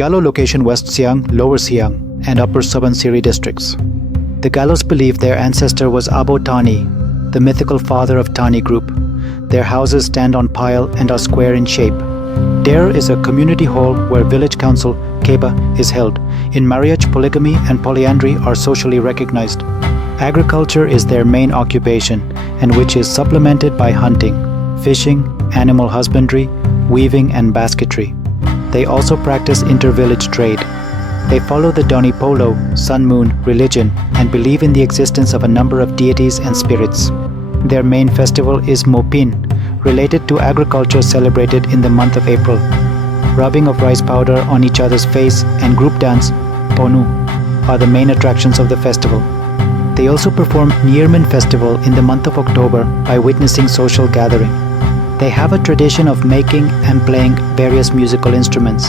Galo location West Siang, Lower Siang, and Upper Subansiri districts. The Galos believe their ancestor was Abo Tani, the mythical father of Tani group. Their houses stand on pile and are square in shape. There is a community hall where village council, Keba, is held. In marriage, polygamy and polyandry are socially recognized. Agriculture is their main occupation, and which is supplemented by hunting, fishing, animal husbandry, weaving and basketry. They also practice inter-village trade. They follow the Doni Polo, sun-moon, religion and believe in the existence of a number of deities and spirits. Their main festival is Mopin, related to agriculture celebrated in the month of April. Rubbing of rice powder on each other's face and group dance, Ponu, are the main attractions of the festival. They also perform Nierman festival in the month of October by witnessing social gathering. They have a tradition of making and playing various musical instruments.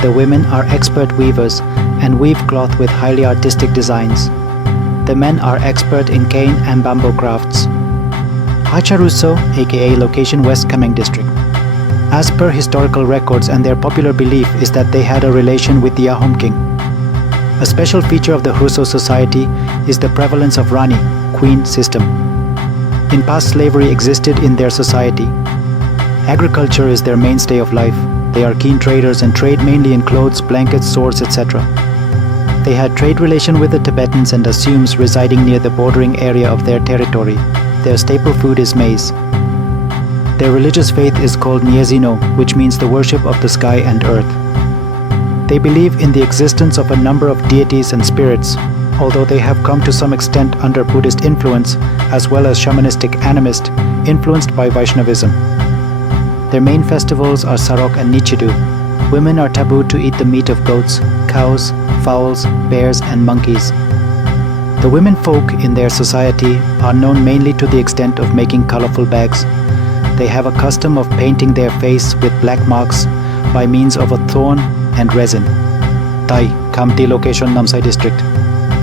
The women are expert weavers and weave cloth with highly artistic designs. The men are expert in cane and bamboo crafts. Hacharuso, aka location West Kameng district. As per historical records and their popular belief is that they had a relation with the Ahom king. A special feature of the Hruso society is the prevalence of Rani, queen system. In past, slavery existed in their society. Agriculture is their mainstay of life. They are keen traders and trade mainly in clothes, blankets, swords, etc. They had trade relation with the Tibetans and Assumes residing near the bordering area of their territory. Their staple food is maize. Their religious faith is called Nyezino, which means the worship of the sky and earth. They believe in the existence of a number of deities and spirits, although they have come to some extent under Buddhist influence, as well as shamanistic animist, influenced by Vaishnavism. Their main festivals are Sarok and Nichidu. Women are tabooed to eat the meat of goats, cows, fowls, bears, and monkeys. The women folk in their society are known mainly to the extent of making colorful bags. They have a custom of painting their face with black marks by means of a thorn and resin. Tai, Khamti location Namsai district.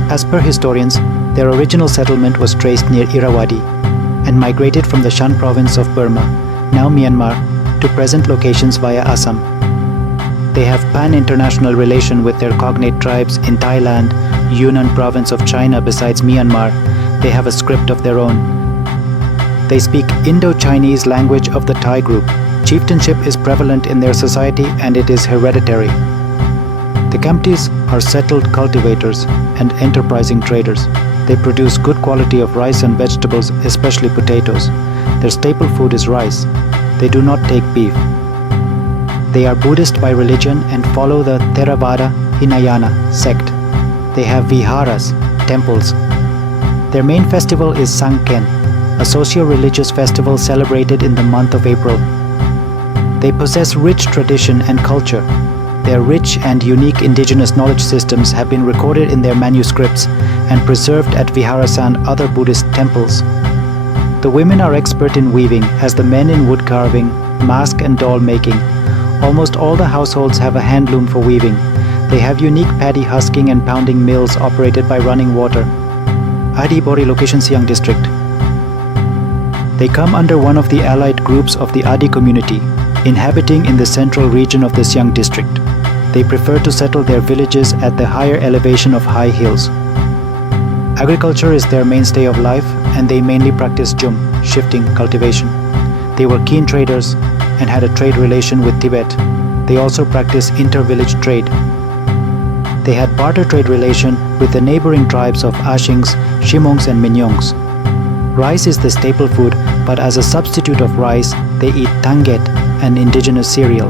As per historians, their original settlement was traced near Irrawaddy and migrated from the Shan province of Burma, now Myanmar, to present locations via Assam. They have pan-international relation with their cognate tribes in Thailand, Yunnan province of China besides Myanmar. They have a script of their own. They speak Indo-Chinese language of the Thai group. Chieftainship is prevalent in their society and it is hereditary. The Khamtis are settled cultivators and enterprising traders. They produce good quality of rice and vegetables, especially potatoes. Their staple food is rice. They do not take beef. They are Buddhist by religion and follow the Theravada Hinayana sect. They have viharas, temples. Their main festival is Sangken, a socio-religious festival celebrated in the month of April. They possess rich tradition and culture. Their rich and unique indigenous knowledge systems have been recorded in their manuscripts and preserved at viharas and other Buddhist temples. The women are expert in weaving, as the men in wood carving, mask and doll making. Almost all the households have a hand loom for weaving. They have unique paddy husking and pounding mills operated by running water. Adi Bori location Siang district. They come under one of the allied groups of the Adi community, inhabiting in the central region of the Siang district. They prefer to settle their villages at the higher elevation of high hills. Agriculture is their mainstay of life and they mainly practice jum, shifting cultivation. They were keen traders and had a trade relation with Tibet. They also practice inter-village trade. They had barter trade relation with the neighboring tribes of Ashings, Shimongs and Minyongs. Rice is the staple food, but as a substitute of rice, they eat tanget, an indigenous cereal.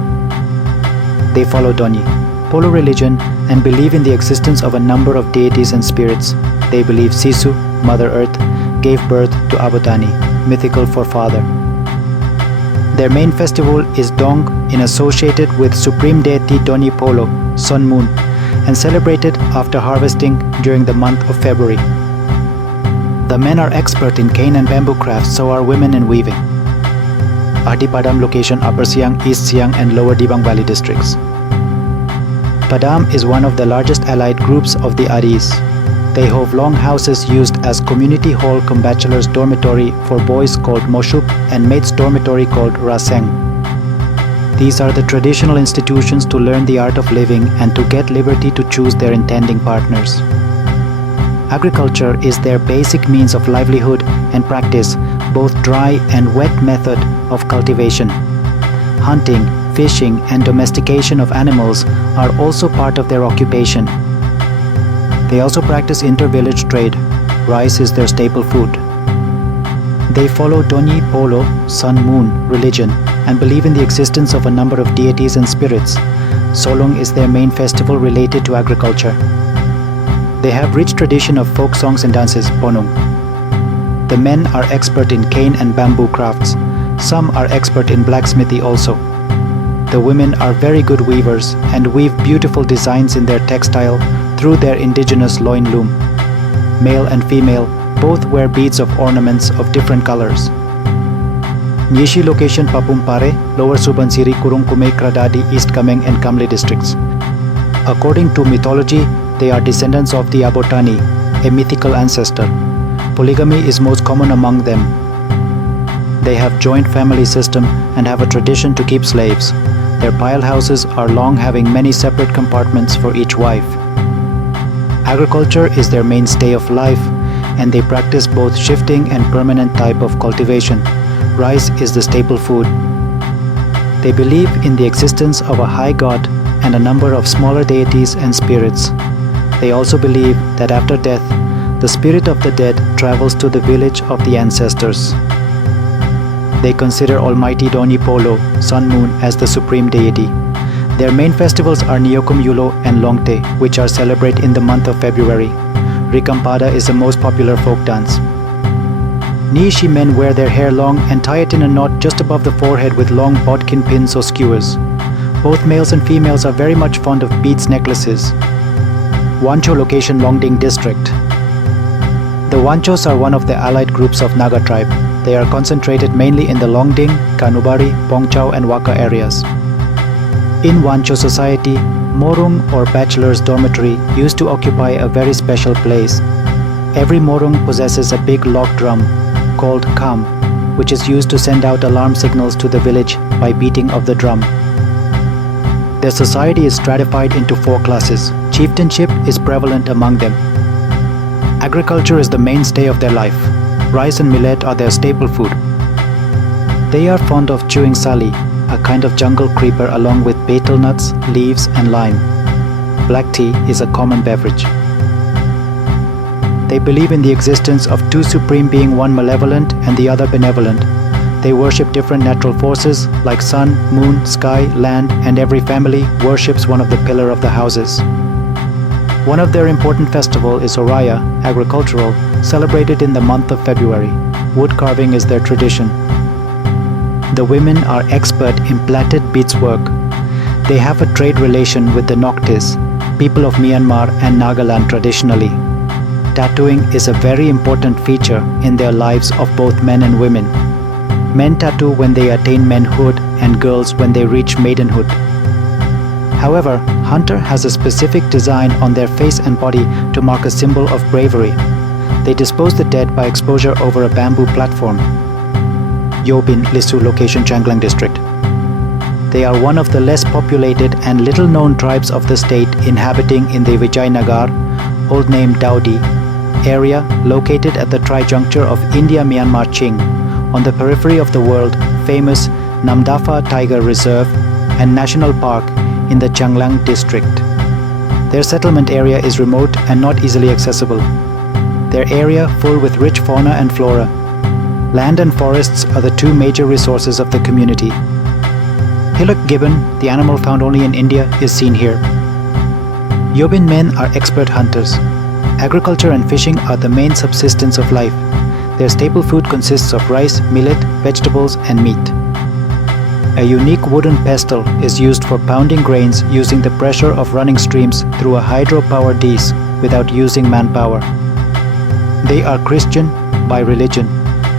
They follow Doni, Polo religion, and believe in the existence of a number of deities and spirits. They believe Sisu, Mother Earth, gave birth to Abotani, mythical forefather. Their main festival is Dong, associated with Supreme Deity Doni Polo, Sun Moon, and celebrated after harvesting during the month of February. The men are expert in cane and bamboo crafts, so are women in weaving. Adi Padam location Upper Siang, East Siang and Lower Dibang Valley districts. Padam is one of the largest allied groups of the Adis. They have long houses used as community hall cum bachelor's dormitory for boys called Moshup and maid's dormitory called Raseng. These are the traditional institutions to learn the art of living and to get liberty to choose their intending partners. Agriculture is their basic means of livelihood and practice both dry and wet method of cultivation. Hunting, fishing and domestication of animals are also part of their occupation. They also practice inter-village trade. Rice is their staple food. They follow Donyi Polo, sun-moon religion and believe in the existence of a number of deities and spirits. Solong is their main festival related to agriculture. They have rich tradition of folk songs and dances, Ponung. The men are expert in cane and bamboo crafts. Some are expert in blacksmithy also. The women are very good weavers and weave beautiful designs in their textile through their indigenous loin loom. Male and female both wear beads of ornaments of different colors. Nyishi location Papumpare, Lower Subansiri, Kurungkume, Kradadi, East Kameng and Kamle districts. According to mythology, they are descendants of the Abotani, a mythical ancestor. Polygamy is most common among them. They have joint family system and have a tradition to keep slaves. Their pile houses are long, having many separate compartments for each wife. Agriculture is their mainstay of life and they practice both shifting and permanent type of cultivation. Rice is the staple food. They believe in the existence of a high god and a number of smaller deities and spirits. They also believe that after death, the spirit of the dead travels to the village of the ancestors. They consider Almighty Donyi Polo, Sun Moon, as the supreme deity. Their main festivals are Niokum Yulo and Longte, which are celebrated in the month of February. Rikampada is the most popular folk dance. Niishi men wear their hair long and tie it in a knot just above the forehead with long bodkin pins or skewers. Both males and females are very much fond of beads necklaces. Wancho location Longding district. The Wanchos are one of the allied groups of Naga tribe. They are concentrated mainly in the Longding, Kanubari, Pongchau and Waka areas. In Wancho society, Morung or bachelor's dormitory used to occupy a very special place. Every Morung possesses a big log drum called kam, which is used to send out alarm signals to the village by beating of the drum. Their society is stratified into 4 classes. Chieftainship is prevalent among them. Agriculture is the mainstay of their life. Rice and millet are their staple food. They are fond of chewing sali, a kind of jungle creeper, along with betel nuts, leaves and lime. Black tea is a common beverage. They believe in the existence of 2 supreme being, one malevolent and the other benevolent. They worship different natural forces like sun, moon, sky, land, and every family worships one of the pillar of the houses. One of their important festival is Oraya, agricultural, celebrated in the month of February. Wood carving is their tradition. The women are expert in plaited beads work. They have a trade relation with the Noctis, people of Myanmar and Nagaland traditionally. Tattooing is a very important feature in their lives of both men and women. Men tattoo when they attain manhood and girls when they reach maidenhood. However, hunter has a specific design on their face and body to mark a symbol of bravery. They dispose the dead by exposure over a bamboo platform. Yobin Lisu location Changlang district. They are one of the less populated and little known tribes of the state, inhabiting in the Vijayanagar, old name Daudi, area located at the tri-juncture of India-Myanmar Ching, on the periphery of the world famous Namdafa Tiger Reserve and National Park in the Changlang district. Their settlement area is remote and not easily accessible. Their area full with rich fauna and flora. Land and forests are the 2 major resources of the community. Hillock gibbon, the animal found only in India, is seen here. Yobin men are expert hunters. Agriculture and fishing are the main subsistence of life. Their staple food consists of rice, millet, vegetables and meat. A unique wooden pestle is used for pounding grains using the pressure of running streams through a hydro-powered dish without using manpower. They are Christian by religion.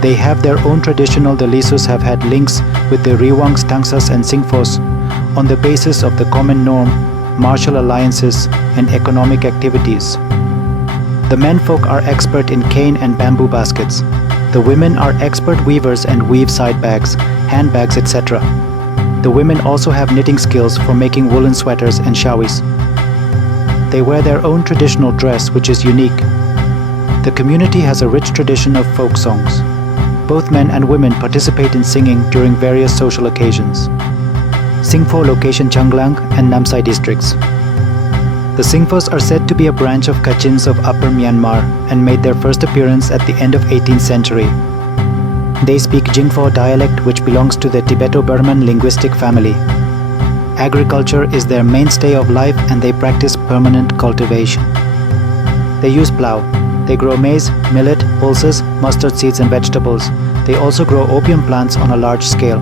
They have their own traditional. The Lisus have had links with the Riwangs, Tangsas and Singfos on the basis of the common norm, martial alliances and economic activities. The menfolk are expert in cane and bamboo baskets. The women are expert weavers and weave side bags, handbags, etc. The women also have knitting skills for making woolen sweaters and shawis. They wear their own traditional dress, which is unique. The community has a rich tradition of folk songs. Both men and women participate in singing during various social occasions. Singpho location Changlang and Namsai districts. The Singphos are said to be a branch of Kachins of Upper Myanmar and made their first appearance at the end of 18th century. They speak Jingpho dialect, which belongs to the Tibeto-Burman linguistic family. Agriculture is their mainstay of life and they practice permanent cultivation. They use plow. They grow maize, millet, pulses, mustard seeds and vegetables. They also grow opium plants on a large scale.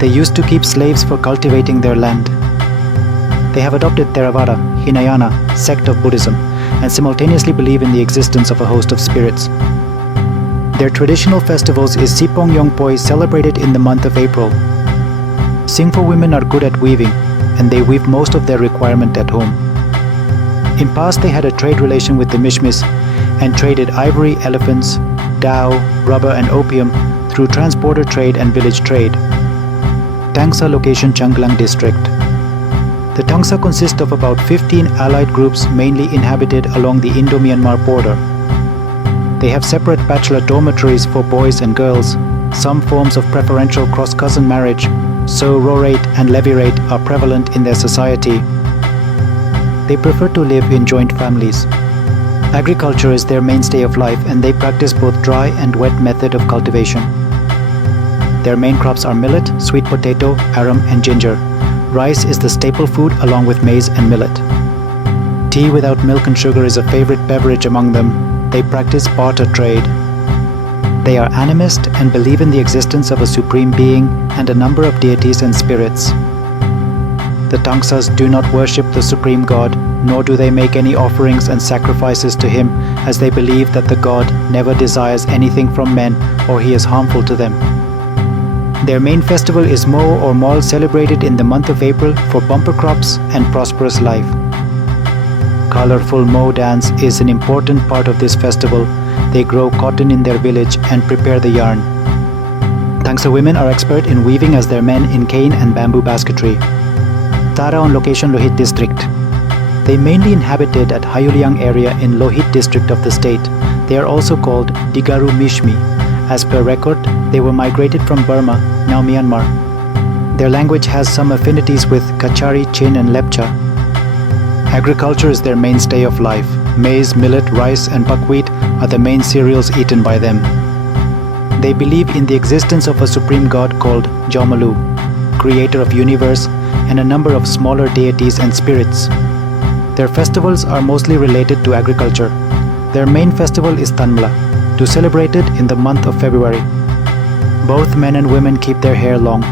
They used to keep slaves for cultivating their land. They have adopted Theravada, Hinayana, sect of Buddhism, and simultaneously believe in the existence of a host of spirits. Their traditional festivals is Sipong Yongpoi, celebrated in the month of April. Singpho women are good at weaving, and they weave most of their requirement at home. In past, they had a trade relation with the Mishmis and traded ivory, elephants, dhow, rubber and opium through transporter trade and village trade. Tangsa location Changlang district. The Tangsa consist of about 15 allied groups mainly inhabited along the Indo-Myanmar border. They have separate bachelor dormitories for boys and girls. Some forms of preferential cross-cousin marriage, so rorate and levirate, are prevalent in their society. They prefer to live in joint families. Agriculture is their mainstay of life and they practice both dry and wet method of cultivation. Their main crops are millet, sweet potato, aram and ginger. Rice is the staple food along with maize and millet. Tea without milk and sugar is a favorite beverage among them. They practice barter trade. They are animist and believe in the existence of a supreme being and a number of deities and spirits. The Tangsas do not worship the supreme god, nor do they make any offerings and sacrifices to him, as they believe that the god never desires anything from men or he is harmful to them. Their main festival is Mo or Mol, celebrated in the month of April for bumper crops and prosperous life. Colorful Mo dance is an important part of this festival. They grow cotton in their village and prepare the yarn. Tangsa women are expert in weaving as their men in cane and bamboo basketry. Tara on location Lohit district. They mainly inhabited at Hayuliang area in Lohit district of the state. They are also called Digaru Mishmi. As per record, they were migrated from Burma, now Myanmar. Their language has some affinities with Kachari, Chin and Lepcha. Agriculture is their mainstay of life. Maize, millet, rice and buckwheat are the main cereals eaten by them. They believe in the existence of a supreme god called Jaumalu, creator of universe, and a number of smaller deities and spirits. Their festivals are mostly related to agriculture. Their main festival is Tanmla, to celebrate it in the month of February. Both men and women keep their hair long.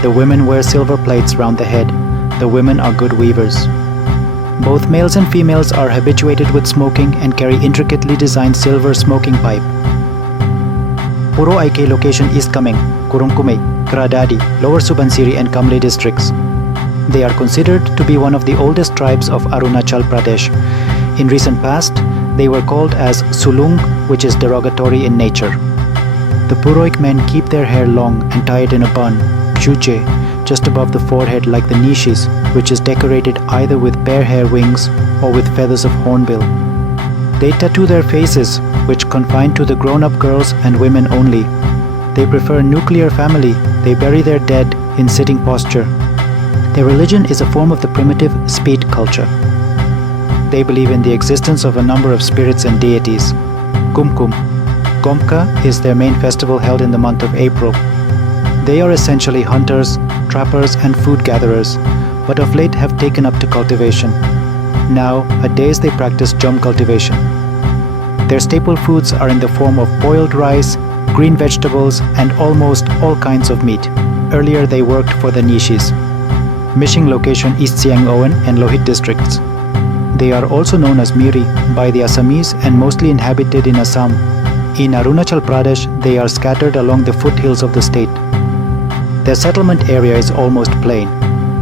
The women wear silver plates round the head. The women are good weavers. Both males and females are habituated with smoking and carry intricately designed silver smoking pipe. Puro Aike location East Kameng, Kurungkumei, Kradadi, Lower Subansiri and Kamle districts. They are considered to be one of the oldest tribes of Arunachal Pradesh. In recent past, they were called as Sulung, which is derogatory in nature. The Puroik men keep their hair long and tie it in a bun, chuche, just above the forehead like the Nishis, which is decorated either with bear hair wings or with feathers of hornbill. They tattoo their faces, which confine to the grown-up girls and women only. They prefer nuclear family. They bury their dead in sitting posture. Their religion is a form of the primitive Speed culture. They believe in the existence of a number of spirits and deities. Kumkum. Gomka is their main festival held in the month of April. They are essentially hunters, trappers and food gatherers, but of late have taken up to cultivation. Nowadays they practice jom cultivation. Their staple foods are in the form of boiled rice, green vegetables and almost all kinds of meat. Earlier they worked for the Nishis. Mishing location East Siang Owen and Lohit districts. They are also known as Miri by the Assamese and mostly inhabited in Assam. In Arunachal Pradesh, they are scattered along the foothills of the state. Their settlement area is almost plain.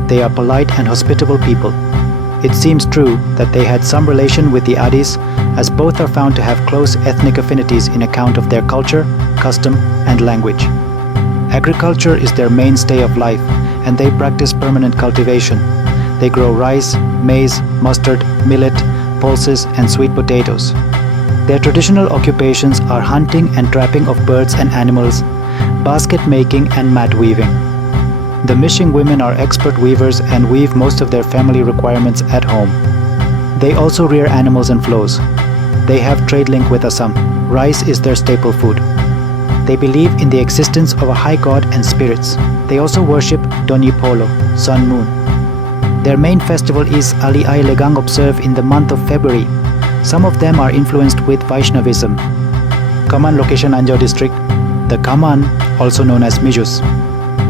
They are polite and hospitable people. It seems true that they had some relation with the Adis, as both are found to have close ethnic affinities in account of their culture, custom, and language. Agriculture is their mainstay of life, and they practice permanent cultivation. They grow rice, maize, mustard, millet, pulses, and sweet potatoes. Their traditional occupations are hunting and trapping of birds and animals, basket making, and mat weaving. The Mishing women are expert weavers and weave most of their family requirements at home. They also rear animals and flows. They have trade link with Assam. Rice is their staple food. They believe in the existence of a high god and spirits. They also worship Donyi Polo, sun moon. Their main festival is Ali Ai Legang, observed in the month of February. Some of them are influenced with Vaishnavism. Kaman location, Anjao district. The Kaman, also known as Mijus.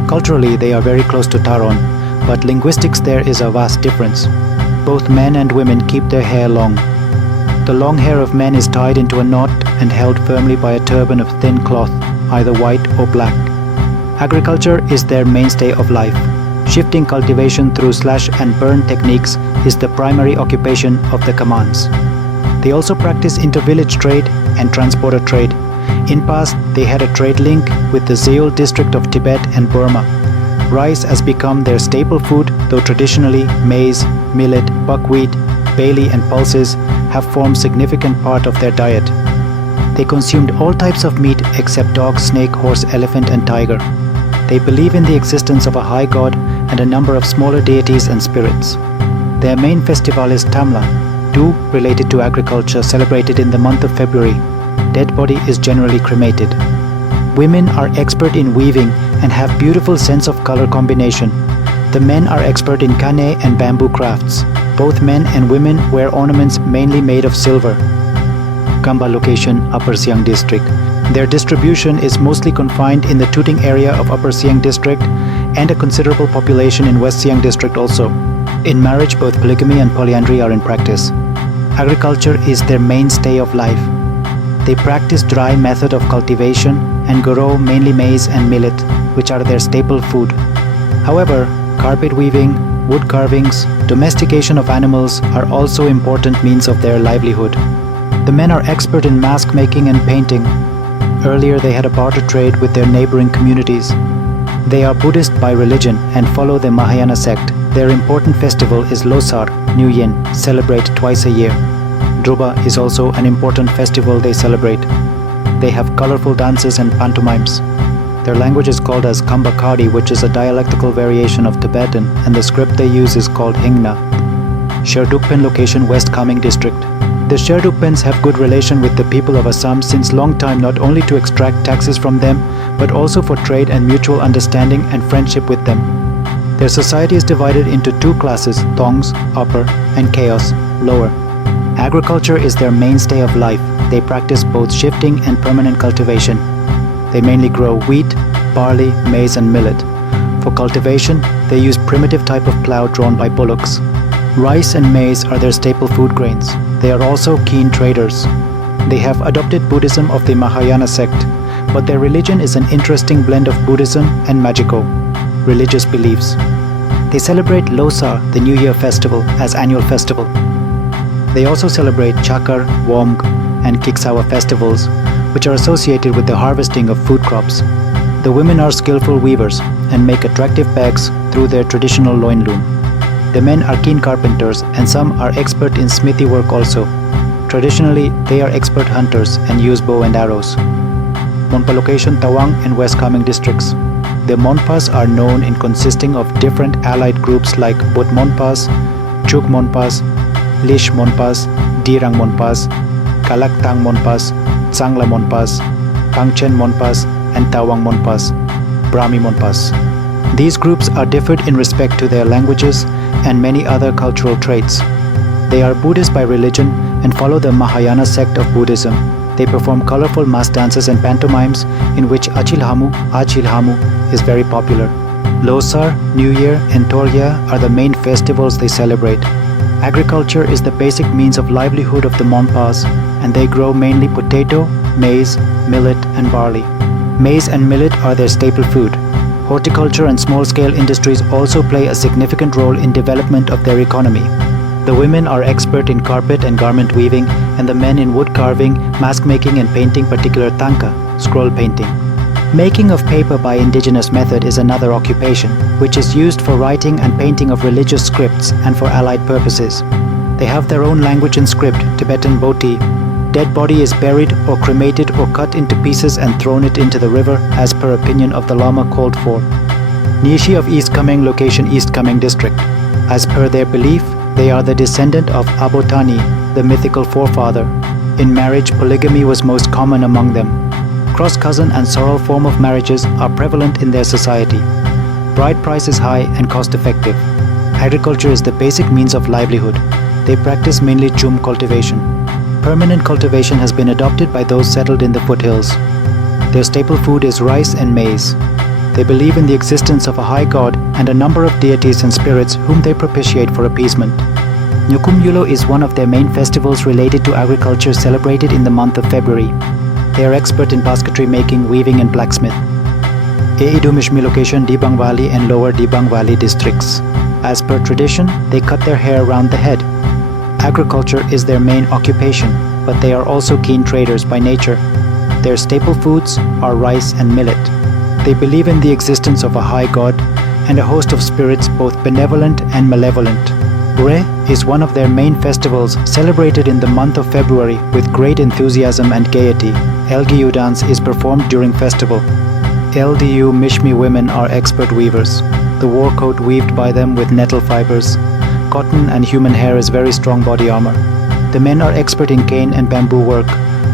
Culturally, they are very close to Taron, but linguistics there is a vast difference. Both men and women keep their hair long. The long hair of men is tied into a knot and held firmly by a turban of thin cloth, either white or black. Agriculture is their mainstay of life. Shifting cultivation through slash and burn techniques is the primary occupation of the Kamans. They also practice inter-village trade and transporter trade. In past, they had a trade link with the Seoul district of Tibet and Burma. Rice has become their staple food, though traditionally maize, millet, buckwheat, barley, and pulses have formed significant part of their diet. They consumed all types of meat except dog, snake, horse, elephant, and tiger. They believe in the existence of a high god and a number of smaller deities and spirits. Their main festival is Tamla, too related to agriculture, celebrated in the month of February. Dead body is generally cremated. Women are expert in weaving and have beautiful sense of color combination. The men are expert in kane and bamboo crafts. Both men and women wear ornaments mainly made of silver. Kamba location, Upper Siang district. Their distribution is mostly confined in the Tuting area of Upper Siang district and a considerable population in West Siang district also. In marriage, both polygamy and polyandry are in practice. Agriculture is their mainstay of life. They practice dry method of cultivation and grow mainly maize and millet, which are their staple food. However, carpet weaving, wood carvings, domestication of animals are also important means of their livelihood. The men are expert in mask making and painting. Earlier they had a barter trade with their neighboring communities. They are Buddhist by religion and follow the Mahayana sect. Their important festival is Losar, New Yen, celebrated twice a year. Druba is also an important festival they celebrate. They have colorful dances and pantomimes. Their language is called as Kambakadi, which is a dialectical variation of Tibetan, and the script they use is called Hingna. Sherdukpen location, West Kameng district. The Sherdukpens have good relation with the people of Assam since long time, not only to extract taxes from them, but also for trade and mutual understanding and friendship with them. Their society is divided into two classes, Thongs, upper, and Chaos, lower. Agriculture is their mainstay of life. They practice both shifting and permanent cultivation. They mainly grow wheat, barley, maize, and millet. For cultivation, they use primitive type of plow drawn by bullocks. Rice and maize are their staple food grains. They are also keen traders. They have adopted Buddhism of the Mahayana sect, but their religion is an interesting blend of Buddhism and Magico, religious beliefs. They celebrate Losar, the New Year festival, as annual festival. They also celebrate Chakar, Wong, and Kiksawa festivals, which are associated with the harvesting of food crops. The women are skillful weavers and make attractive bags through their traditional loin loom. The men are keen carpenters and some are expert in smithy work also. Traditionally, they are expert hunters and use bow and arrows. Monpa location, Tawang and West Kameng districts. The Monpas are known in consisting of different allied groups like Bot Monpas, Chuk Monpas, Lish Monpas, Dirang Monpas, Kalaktang Monpas, Tsangla Monpas, Pangchen Monpas, and Tawang Monpas, Brahmi Monpas. These groups are differed in respect to their languages and many other cultural traits. They are Buddhist by religion and follow the Mahayana sect of Buddhism. They perform colorful mass dances and pantomimes in which Achilhamu is very popular. Losar, New Year, and Torya are the main festivals they celebrate. Agriculture is the basic means of livelihood of the Monpas, and they grow mainly potato, maize, millet, and barley. Maize and millet are their staple food. Horticulture and small-scale industries also play a significant role in development of their economy. The women are expert in carpet and garment weaving, and the men in wood carving, mask making, and painting, particular tanka, scroll painting. Making of paper by indigenous method is another occupation, which is used for writing and painting of religious scripts and for allied purposes. They have their own language and script, Tibetan Boti. Dead body is buried or cremated or cut into pieces and thrown it into the river as per opinion of the Lama called for. Nishi of East Kameng location East Kameng district. As per their belief, they are the descendant of Abotani, the mythical forefather. In marriage, polygamy was most common among them. Cross-cousin and sorrel form of marriages are prevalent in their society. Bride price is high and cost-effective. Agriculture is the basic means of livelihood. They practice mainly chum cultivation. Permanent cultivation has been adopted by those settled in the foothills. Their staple food is rice and maize. They believe in the existence of a high god and a number of deities and spirits whom they propitiate for appeasement. Nyukum Yulo is one of their main festivals related to agriculture celebrated in the month of February. They are expert in basketry making, weaving and blacksmith. Eidumishmi location Dibang Valley and Lower Dibang Valley districts. As per tradition, they cut their hair around the head. Agriculture is their main occupation, but they are also keen traders by nature. Their staple foods are rice and millet. They believe in the existence of a high god and a host of spirits both benevolent and malevolent. Re is one of their main festivals celebrated in the month of February with great enthusiasm and gaiety. LGU dance is performed during festival. LDU Mishmi women are expert weavers. The war coat weaved by them with nettle fibers. Cotton and human hair is very strong body armor. The men are expert in cane and bamboo work.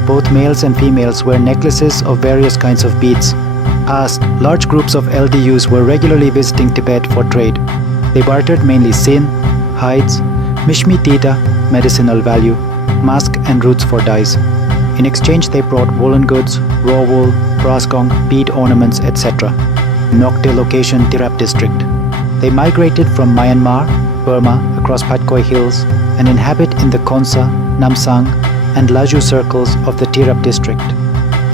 Both males and females wear necklaces of various kinds of beads. Past, large groups of LDUs were regularly visiting Tibet for trade. They bartered mainly sin, hides, mishmi tita, medicinal value, musk and roots for dyes. In exchange they brought woolen goods, raw wool, brass gong, bead ornaments, etc. Nokte location Tirap district. They migrated from Myanmar, Burma across Patkoi hills and inhabit in the Konsa, Namsang and Laju circles of the Tirap district.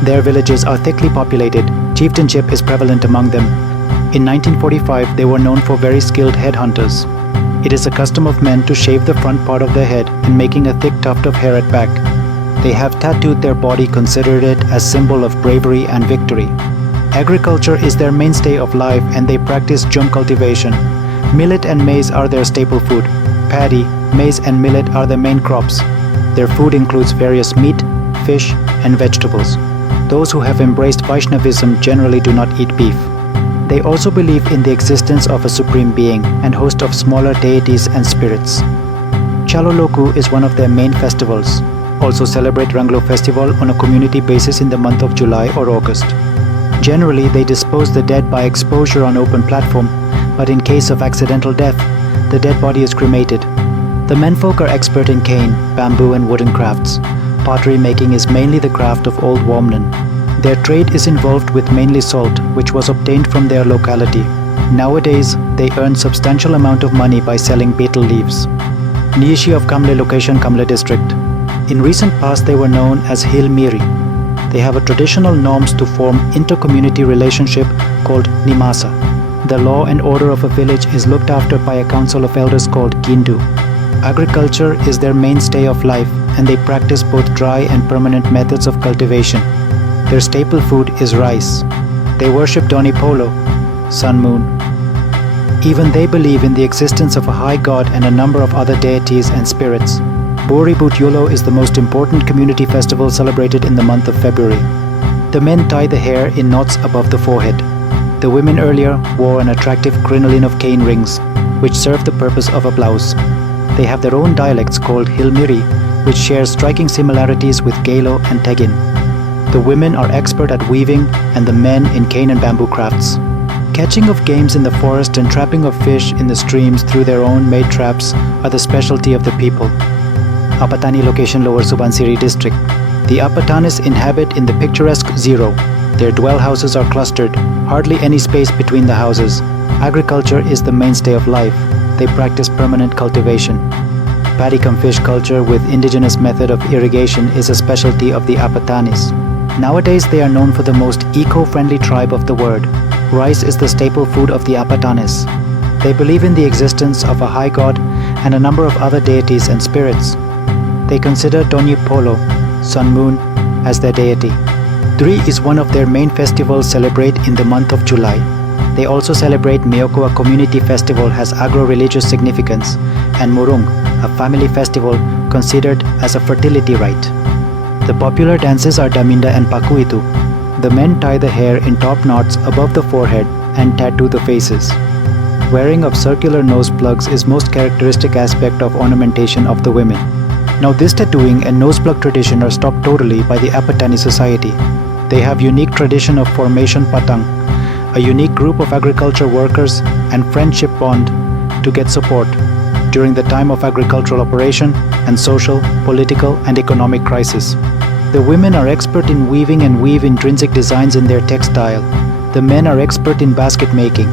Their villages are thickly populated. Chieftainship is prevalent among them. In 1945 they were known for very skilled headhunters. It is a custom of men to shave the front part of their head and making a thick tuft of hair at back. They have tattooed their body, considered it as symbol of bravery and victory. Agriculture is their mainstay of life and they practice jhum cultivation. Millet and maize are their staple food. Paddy, maize and millet are the main crops. Their food includes various meat, fish and vegetables. Those who have embraced Vaishnavism generally do not eat beef. They also believe in the existence of a supreme being and host of smaller deities and spirits. Chaloloku is one of their main festivals. Also celebrate Ranglo festival on a community basis in the month of July or August. Generally, they dispose the dead by exposure on open platform, but in case of accidental death, the dead body is cremated. The menfolk are expert in cane, bamboo and wooden crafts. Pottery making is mainly the craft of old Womnan. Their trade is involved with mainly salt, which was obtained from their locality. Nowadays, they earn substantial amount of money by selling betel leaves. Nishi of Kamle location Kamle district. In recent past they were known as Hil Miri. They have a traditional norms to form inter-community relationship called Nimasa. The law and order of a village is looked after by a council of elders called Gindu. Agriculture is their mainstay of life and they practice both dry and permanent methods of cultivation. Their staple food is rice. They worship Doni Polo, sun moon. Even they believe in the existence of a high god and a number of other deities and spirits. Boribut Yulo is the most important community festival celebrated in the month of February. The men tie the hair in knots above the forehead. The women earlier wore an attractive crinoline of cane rings, which served the purpose of a blouse. They have their own dialects called Hilmiri, which shares striking similarities with Galo and Tegin. The women are expert at weaving and the men in cane and bamboo crafts. Catching of games in the forest and trapping of fish in the streams through their own made traps are the specialty of the people. Apatani location Lower Subansiri district. The Apatanis inhabit in the picturesque Zero. Their dwell houses are clustered, hardly any space between the houses. Agriculture is the mainstay of life. They practice permanent cultivation. Paddy cum fish culture with indigenous method of irrigation is a specialty of the Apatanis. Nowadays they are known for the most eco-friendly tribe of the world. Rice is the staple food of the Apatanis. They believe in the existence of a high god and a number of other deities and spirits. They consider Donyi Polo, sun moon, as their deity. Dri is one of their main festivals celebrated in the month of July. They also celebrate Meokoa Community Festival has agro-religious significance, and Murung, a family festival considered as a fertility rite. The popular dances are Daminda and Pakuitu. The men tie the hair in top knots above the forehead and tattoo the faces. Wearing of circular nose plugs is most characteristic aspect of ornamentation of the women. Now this tattooing and nose plug tradition are stopped totally by the Apatani society. They have unique tradition of formation patang, a unique group of agriculture workers and friendship bond to get support during the time of agricultural operation and social, political and economic crisis. The women are expert in weaving and weave intrinsic designs in their textile. The men are expert in basket making.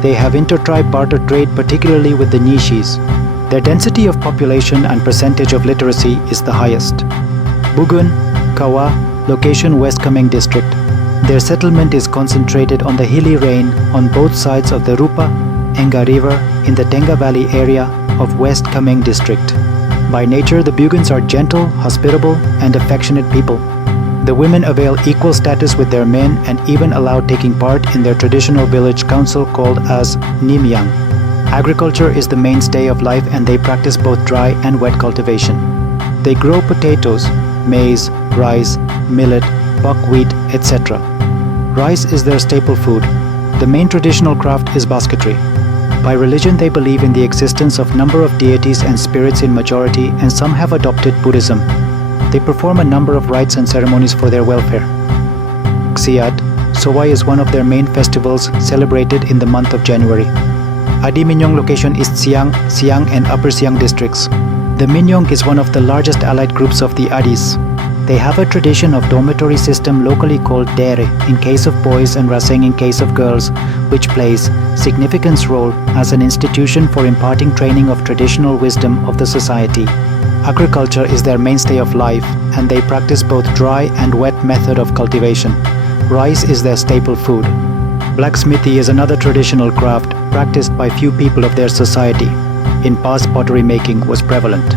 They have inter-tribe barter trade, particularly with the Nishis. Their density of population and percentage of literacy is the highest. Bugun, Kawa, location West Kameng district. Their settlement is concentrated on the hilly range on both sides of the Rupa, Enga River in the Tenga Valley area of West Kameng district. By nature, the Bugans are gentle, hospitable, and affectionate people. The women avail equal status with their men and even allow taking part in their traditional village council called as Nimyang. Agriculture is the mainstay of life and they practice both dry and wet cultivation. They grow potatoes, maize, rice, millet, buckwheat, etc. Rice is their staple food. The main traditional craft is basketry. By religion they believe in the existence of number of deities and spirits in majority, and some have adopted Buddhism. They perform a number of rites and ceremonies for their welfare. Xiat, Sowai is one of their main festivals celebrated in the month of January. Adi Minyong location is Siang, Siang and Upper Siang districts. The Minyong is one of the largest allied groups of the Adis. They have a tradition of dormitory system locally called Dere in case of boys and Raseng in case of girls, which plays significant role as an institution for imparting training of traditional wisdom of the society. Agriculture is their mainstay of life and they practice both dry and wet method of cultivation. Rice is their staple food. Blacksmithy is another traditional craft practiced by few people of their society. In past, pottery making was prevalent.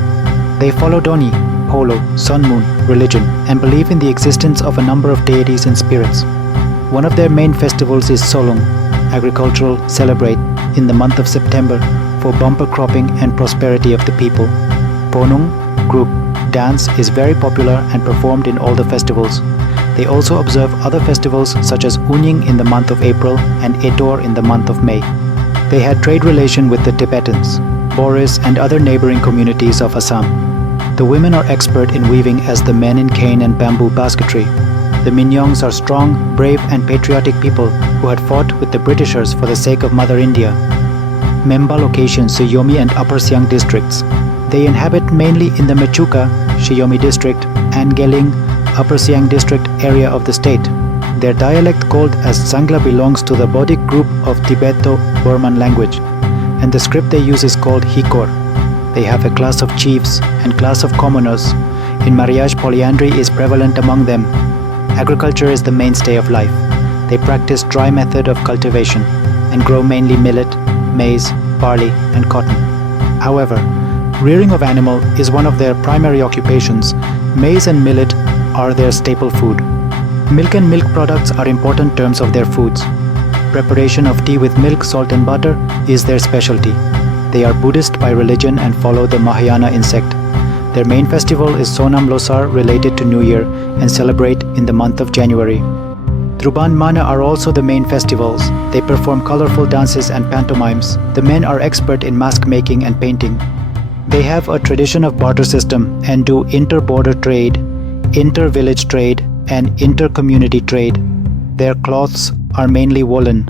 They follow Doni, Polo, Sun Moon, religion and believe in the existence of a number of deities and spirits. One of their main festivals is Solong, agricultural celebrate in the month of September for bumper cropping and prosperity of the people. Ponung, group, dance is very popular and performed in all the festivals. They also observe other festivals such as Unying in the month of April and Etor in the month of May. They had trade relation with the Tibetans, Boris and other neighboring communities of Assam. The women are expert in weaving as the men in cane and bamboo basketry. The Minyongs are strong, brave and patriotic people who had fought with the Britishers for the sake of Mother India. Memba location Siyomi and Upper Siang districts. They inhabit mainly in the Mechuka, Shiyomi district and Geling, Upper Siang district area of the state. Their dialect called as Sangla belongs to the Bodic group of Tibeto-Burman language and the script they use is called Hikor. They have a class of chiefs and class of commoners. In marriage, polyandry is prevalent among them. Agriculture is the mainstay of life. They practice dry method of cultivation and grow mainly millet, maize, barley and cotton. However, rearing of animal is one of their primary occupations. Maize and millet are their staple food. Milk and milk products are important terms of their foods. Preparation of tea with milk, salt and butter is their specialty. They are Buddhist by religion and follow the Mahayana insect. Their main festival is Sonam Losar related to New Year and celebrate in the month of January. Truban Mana are also the main festivals. They perform colorful dances and pantomimes. The men are expert in mask making and painting. They have a tradition of barter system and do inter-border trade, inter-village trade and inter-community trade. Their cloths are mainly woolen.